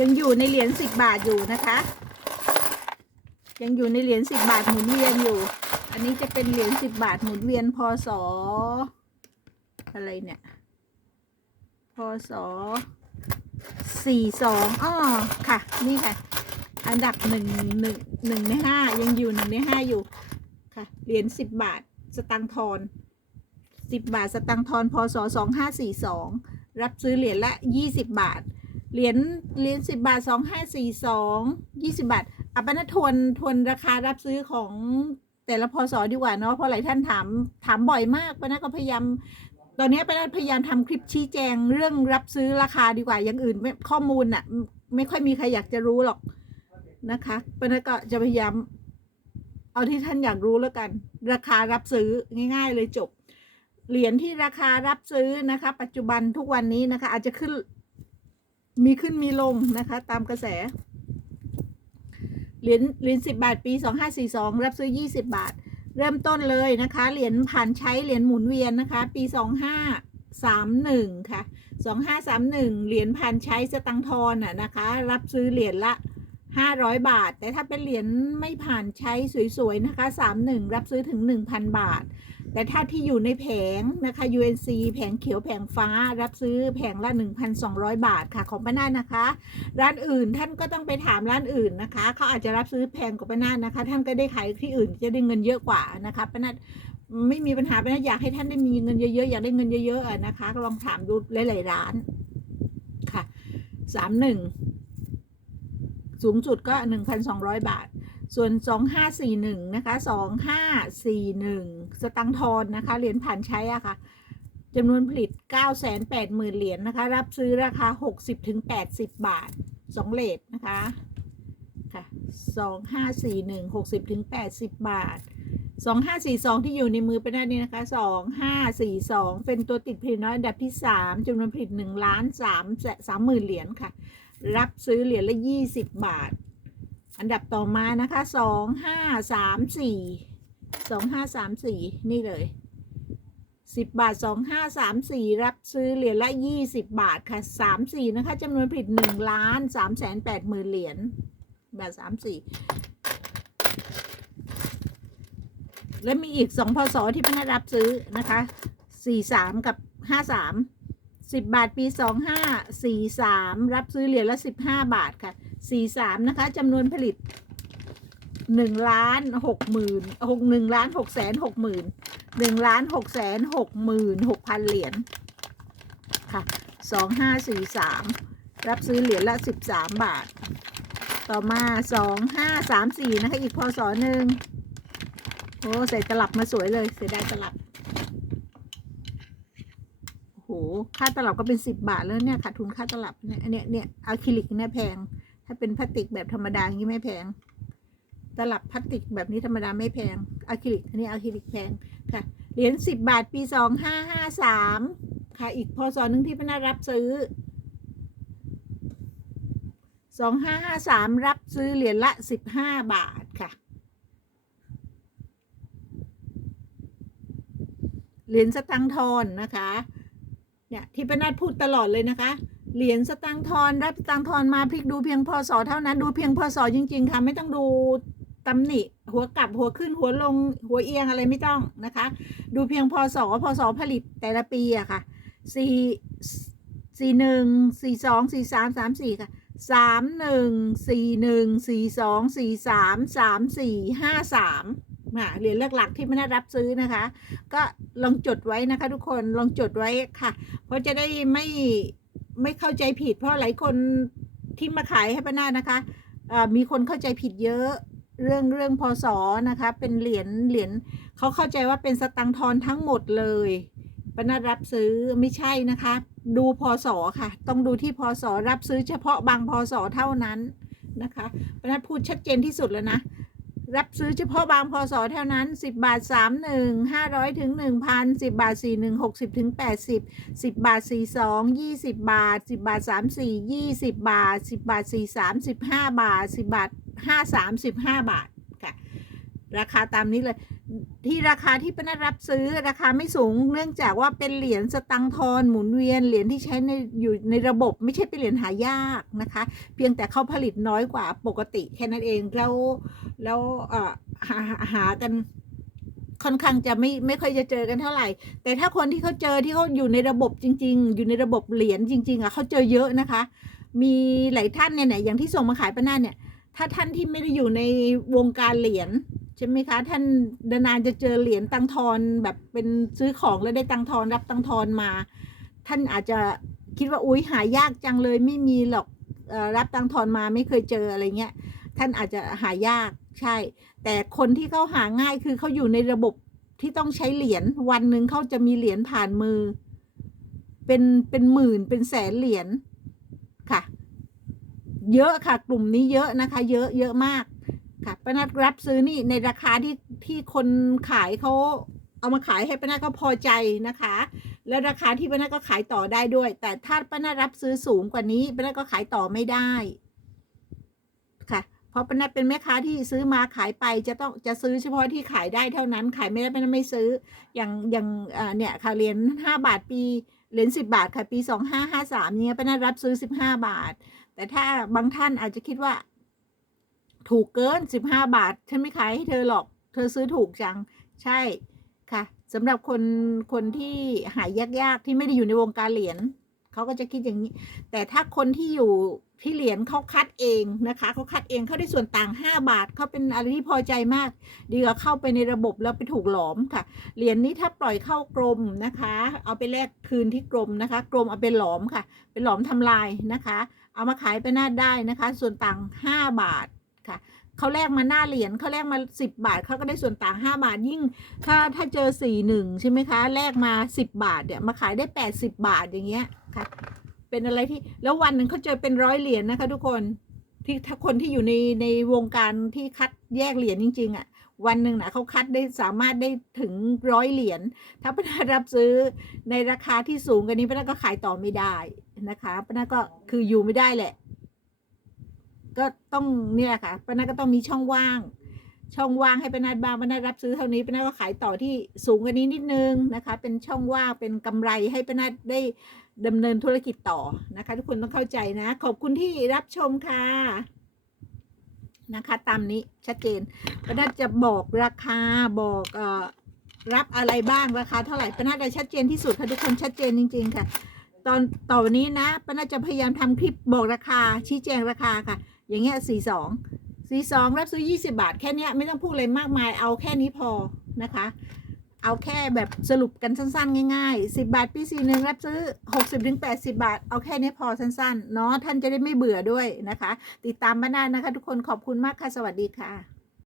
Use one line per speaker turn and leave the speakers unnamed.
ยังอยู่ในเหรียญสิบบาทอยู่นะคะ ยังอยู่ในเหรียญสิบบาทหมุนเวียนอยู่ อันนี้จะเป็นเหรียญสิบบาทหมุนเวียนพศออะไรเนี่ยพศสี่สองอ้อค่ะ นี่ค่ะ อันดับหนึ่งหนึ่งหนึ่งในห้ายังอยู่หนึ่งในห้าอยู่ค่ะ เหรียญสิบบาทสตังทอนสิบบาทสตังทอนพศสองห้าสี่สองรับซื้อเหรียญละยี่สิบบาท เหรียญเหรียญสิบบาทสองห้าสี่สองยี่สิบาทอัปนะทวนทวนราคารับซื้อของแต่ละพศดีกว่าเนาะเพราะหลายท่านถามถามบ่อยมากปะนะก็พยายามตอนนี้ปะนะพยายามทำคลิปชี้แจงเรื่องรับซื้อราคาดีกว่าอย่างอื่นข้อมูลน่ะไม่ค่อยมีใครอยากจะรู้หรอกนะคะปะนะก็จะพยายามเอาที่ท่านอยากรู้แล้วกัน ราคารับซื้อง่าย ๆ เลยจบ เหรียญที่ราคารับซื้อนะคะ ปัจจุบันทุกวันนี้นะคะ อาจจะขึ้น มีขึ้นมีลงนะคะ ตามกระแส เหรียญเหรียญสิบาท ปีสองห้าสี่สองรับซื้อยี่สิบาท เริ่มต้นเลยนะคะ เหรียญผ่านใช้เหรียญหมุนเวียนนะคะ ปีสองห้าสามหนึ่งค่ะสองห้าสามหนึ่งเหรียญผ่านใช้สตังทอนอะนะคะ รับซื้อเหรียญละห้าร้อยบาท แต่ถ้าเป็นเหรียญไม่ผ่านใช้สวยๆนะคะสามหนึ่งรับซื้อถึงหนึ่งพันบาท แต่ถ้าที่อยู่ในแผงนะคะ UNC แผงเขียวแผงฟ้ารับซื้อแผงละ 1,200 บาทค่ะของป้านานะคะ ร้านอื่นท่านก็ต้องไปถามร้านอื่นนะคะ เขาอาจจะรับซื้อแพงกว่าป้านานะคะ ท่านก็ได้ขายที่อื่นจะได้เงินเยอะกว่านะคะป้านาไม่มีปัญหาป้านาอยากให้ท่านได้มีเงินเยอะๆอยากได้เงินเยอะๆนะคะก็ลองถามดูหลายๆร้านค่ะสามหนึ่งสูงสุดก็หนึ่งพันสองร้อยบาท ส่วน 2541 นะคะ 2541 สตังทอนนะคะ เหรียญผ่านใช้อะค่ะจำนวนผลิต 980,000 เหรียญนนะคะ รับซื้อราคา 60-80 บาท 2 เลทนะคะ ค่ะ 2541 60-80 บาท 2542 ที่อยู่ในมือเป็นอันนี้นะคะ 2542 เป็นตัวติดผลิตน้อยอันดับที่ 3จำนวนผลิต1ล้าน3 3หมื่นเหรียญค่ะ รับซื้อเหรียญละ 20 บาท อันดับต่อมานะคะสองห้าสามสี่สองห้าสามสี่นี่เลยสิบบาทสองห้าสามสี่รับซื้อเหรียญละยี่สิบบาทค่ะสามสี่นะคะจำนวนผลิตหนึ่งล้านสามแสนแปดหมื่นเหรียญแบบสามสี่และมีอีกสองพศที่ไม่ได้รับซื้อนะคะสี่สามกับห้าสามสิบบาทปีสองห้าสี่สามรับซื้อเหรียญละสิบห้าบาทค่ะ สี่สามนะคะจำนวนผลิตหนึ่งล้านหกหมื่นหกหนึ่งล้านหกแสนหกหมื่นหนึ่งล้านหกแสนหกหมื่นหกพันเหรียญค่ะสองห้าสี่สามรับซื้อเหรียญละสิบสามบาท ต่อมาสองห้าสามสี่นะคะ อีกพศหนึ่งโอ้ใส่ตลับมาสวยเลยเสียดายตลับโอ้โหค่าตลับก็เป็นสิบบาทแล้วเนี่ยขาดทุนค่าตลับเนี่ยอันเนี้ยเนี่ยอะคริลิกเนี่ยแพง ถ้าเป็นพลาสติกแบบธรรมดาอย่างนี้ไม่แพง ตลับพลาสติกแบบนี้ธรรมดาไม่แพงอะคริลิกอันนี้อะคริลิกแพงค่ะ เหรียญสิบบาทปีสองห้าห้าสามค่ะ อีกพศหนึ่งที่พนักรับซื้อสองห้าห้าสามรับซื้อเหรียญละสิบห้าบาทค่ะเหรียญสตังค์ทอนนะคะ เนี่ยที่ป้านาฏพูดตลอดเลยนะคะ เหรียญสตังค์ทอนรับสตังค์ทอนมาพลิกดูเพียงพอศเท่านั้นดูเพียงพอศจริง ๆ ค่ะ ไม่ต้องดูตำหนิ หัวกลับหัวขึ้นหัวลงหัวเอียงอะไรไม่ต้องนะคะ ดูเพียงพอศพอศผลิตแต่ละปีอะค่ะสี่สี่หนึ่งสี่สองสี่สามสามสี่ค่ะสามหนึ่งสี่หนึ่งสี่สองสี่สามสามสี่ห้าสามอะเหรียญหลักๆที่ไม่ได้รับซื้อนะคะ ก็ลองจดไว้นะคะ ทุกคนลองจดไว้ค่ะ เพราะจะได้ไม่ ไม่เข้าใจผิด เพราะหลายคนที่มาขายให้ป้านานะคะอ่อมีคนเข้าใจผิดเยอะเรื่องเรื่องพศนะคะ เป็นเหรียญเหรียญเขาเข้าใจว่าเป็นสตังทอนทั้งหมดเลยป้านารับซื้อไม่ใช่นะคะ ดูพศค่ะ ต้องดูที่พศรับซื้อเฉพาะบางพศเท่านั้นนะคะป้านาพูดชัดเจนที่สุดแล้วนะ รับซื้อเฉพาะบางพศเท่านั้น 10 บาท 31 500 ถึง 1,000 10 บาท 41 60 ถึง 80 10 บาท 42 20 บาท 10 บาท 34 20 บาท 10 บาท 43 15 บาท 10 บาท 53 15 บาท ราคาตามนี้เลย ที่ราคาที่ป้านัดรับซื้อราคาไม่สูง เนื่องจากว่าเป็นเหรียญสตังทอนหมุนเวียนเหรียญที่ใช้ในอยู่ในระบบไม่ใช่เป็นเหรียญหายากนะคะ เพียงแต่เขาผลิตน้อยกว่าปกติแค่นั้นเองแล้วแล้วเออหาหากันค่อนข้างจะไม่ไม่ค่อยจะเจอกันเท่าไหร่ แต่ถ้าคนที่เขาเจอที่เขาอยู่ในระบบจริง ๆ อยู่ในระบบเหรียญจริง ๆอะเขาเจอเยอะนะคะ มีหลายท่านเนี่ยอย่างที่ส่งมาขายป้าน้าเนี่ย ถ้าท่านที่ไม่ได้อยู่ในวงการเหรียญ ใช่ไหมคะ ท่านนานๆจะเจอเหรียญตังทอนแบบเป็นซื้อของแล้วได้ตังทอนรับตังทอนมา ท่านอาจจะคิดว่าอุ้ยหายากจังเลยไม่มีหรอกรับตังทอนมาไม่เคยเจออะไรเงี้ย ท่านอาจจะหายากใช่ แต่คนที่เขาหาง่ายคือเขาอยู่ในระบบที่ต้องใช้เหรียญวันหนึ่งเขาจะมีเหรียญผ่านมือ เป็นเป็นหมื่นเป็นแสนเหรียญค่ะ เยอะค่ะกลุ่มนี้เยอะนะคะ เยอะเยอะมาก ค่ะป้านัดรับซื้อนี่ในราคาที่ที่คนขายเขาเอามาขายให้ป้านัดก็พอใจนะคะ แล้วราคาที่ป้านัดก็ขายต่อได้ด้วย แต่ถ้าป้านัดรับซื้อสูงกว่านี้ป้านัดก็ขายต่อไม่ได้ค่ะเพราะป้านัดเป็นแม่ค้าที่ซื้อมาขายไปจะต้องจะซื้อเฉพาะที่ขายได้เท่านั้น ขายไม่ได้ป้านัดไม่ซื้ออย่างอย่างเนี่ยค่ะเหรียญห้าบาทปีเหรียญสิบาทค่ะปีสองห้าห้าสามเนี่ยป้านัดรับซื้อสิบห้าบาท แต่ถ้าบางท่านอาจจะคิดว่า ถูกเกินสิบห้าบาท ฉันไม่ขายให้เธอหรอก เธอซื้อถูกจัง ใช่ค่ะสำหรับคนคนที่หายยากๆ ที่ไม่ได้อยู่ในวงการเหรียญเขาก็จะคิดอย่างนี้ แต่ถ้าคนที่อยู่ที่เหรียญเขาคัดเองนะคะเขาคัดเองเขาได้ส่วนต่างห้าบาทเขาเป็นอะไรที่พอใจมาก ดีกว่าเข้าไปในระบบแล้วไปถูกหลอมค่ะ เหรียญนี้ถ้าปล่อยเข้ากรมนะคะ เอาไปแลกคืนที่กรมนะคะ กรมเอาไปหลอมค่ะ เป็นหลอมทำลายนะคะ เอามาขายไปหน้าได้นะคะ ส่วนต่างห้าบาท ค่ะเขาแลกมาหน้าเหรียญเขาแลกมาสิบบาทเขาก็ได้ส่วนต่างห้าบาทยิ่ง ถ้าถ้าเจอสี่หนึ่งใช่ไหมคะแลกมาสิบบาทเนี่ยมาขายได้แปดสิบบาทอย่างเงี้ยค่ะ เป็นอะไรที่แล้ววันหนึ่งเขาเจอเป็นร้อยเหรียญนะคะ ทุกคนที่ถ้าคนที่อยู่ในในวงการที่คัดแยกเหรียญจริง ๆอะวันหนึ่งนะเขาคัดได้สามารถได้ถึงร้อยเหรียญถ้าพนักรับซื้อในราคาที่สูงกว่านี้พนักก็ขายต่อไม่ได้นะคะพนักก็คืออยู่ไม่ได้แหละ ก็ต้องเนี่ยค่ะป้านัดก็ต้องมีช่องว่าง ช่องว่างให้ป้านัดบ้างป้านัดรับซื้อเท่านี้ป้านัดก็ขายต่อที่สูงกว่านี้นิดนึงนะคะ เป็นช่องว่างเป็นกำไรให้ป้านัดได้ดำเนินธุรกิจต่อนะคะ ทุกคนต้องเข้าใจนะ ขอบคุณที่รับชมค่ะนะคะ ตามนี้ชัดเจนป้านัดจะบอกราคาบอกเอ่อรับอะไรบ้างราคาเท่าไหร่ป้านัดจะชัดเจนที่สุดค่ะทุกคนชัดเจนจริง ๆ ค่ะ ตอนต่อวันนี้นะป้านัดจะพยายามทำคลิปบอกราคาชี้แจงราคาค่ะ อย่างเงี้ยสี่สองสี่สองรับซื้อยี่สิบาทแค่เนี้ยไม่ต้องพูดอะไรมากมายเอาแค่นี้พอนะคะ เอาแค่แบบสรุปกันสั้นๆ ง่ายๆสิบาทปีสี่หนึ่งรับซื้อหกสิบถึงแปดสิบาท เอาแค่นี้พอสั้นๆ เนาะท่านจะได้ไม่เบื่อด้วยนะคะ ติดตามมาได้นะคะ ทุกคนขอบคุณมากค่ะสวัสดีค่ะ